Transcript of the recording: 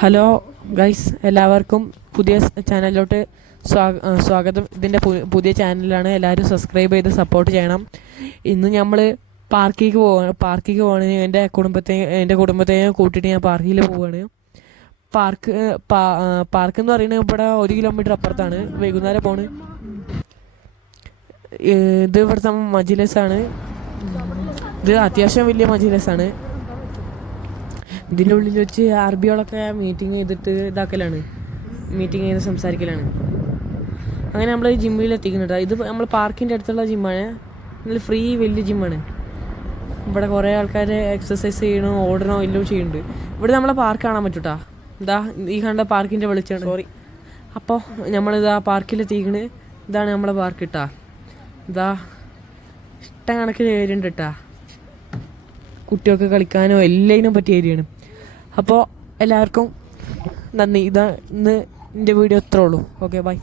Hello guys, എല്ലാവർക്കും പുതിയ ചാനലിലോട്ട് സ്വാഗതം. ഇതിൻ്റെ പുതിയ ചാനലാണ്. എല്ലാവരും സബ്സ്ക്രൈബ് ചെയ്ത് സപ്പോർട്ട് ചെയ്യണം. ഇന്ന് നമ്മൾ പാർക്കിലേക്ക് പോവാണ്. എൻ്റെ കുടുംബത്തെയും കൂട്ടിയിട്ട് ഞാൻ പാർക്കിൽ പോവുകയാണ്. പാർക്ക് എന്ന് പറയുന്നത് ഇവിടെ 1 കിലോമീറ്റർ അപ്പുറത്താണ്. വൈകുന്നേരം പോണ്. ഇത് ഇവിടുത്തെ മജിലസാണ്. ഇത് അത്യാവശ്യം വലിയ മജിലസാണ്. ഇതിൻ്റെ ഉള്ളിൽ വെച്ച് അറബികളൊക്കെ മീറ്റിംഗ് ചെയ്തിട്ട് മീറ്റിംഗ് ചെയ്ത് സംസാരിക്കലാണ്. അങ്ങനെ നമ്മൾ ജിമ്മിൽ എത്തിക്കുന്നുണ്ട്. ഇത് നമ്മൾ പാർക്കിൻ്റെ അടുത്തുള്ള ജിമ്മാണ്. നല്ല ഫ്രീ വലിയ ജിമ്മാണ്. ഇവിടെ കുറേ ആൾക്കാർ എക്സസൈസ് ചെയ്യണോ ഓടണോ എല്ലോ ചെയ്യുന്നുണ്ട്. ഇവിടെ നമ്മളെ പാർക്ക് കാണാൻ പറ്റൂട്ടാ. ഈ കണ്ട പാർക്കിൻ്റെ വെളിച്ചാണ്. സോറി. അപ്പോൾ നമ്മളിതാ പാർക്കിലെത്തിക്കണ്. ഇതാണ് നമ്മളെ പാർക്ക് ഇട്ടാ. ഇഷ്ടം കണക്കിന് ഏരിയ ഉണ്ട് കേട്ടാ. കുട്ടികൾക്ക് കളിക്കാനോ എല്ലാത്തിനും പറ്റിയ ഏരിയയാണ്. അപ്പോൾ എല്ലാവർക്കും നന്ദി. ഇന്ന് എൻ്റെ വീഡിയോ ഇത്രേ ഉള്ളൂ. Okay, by.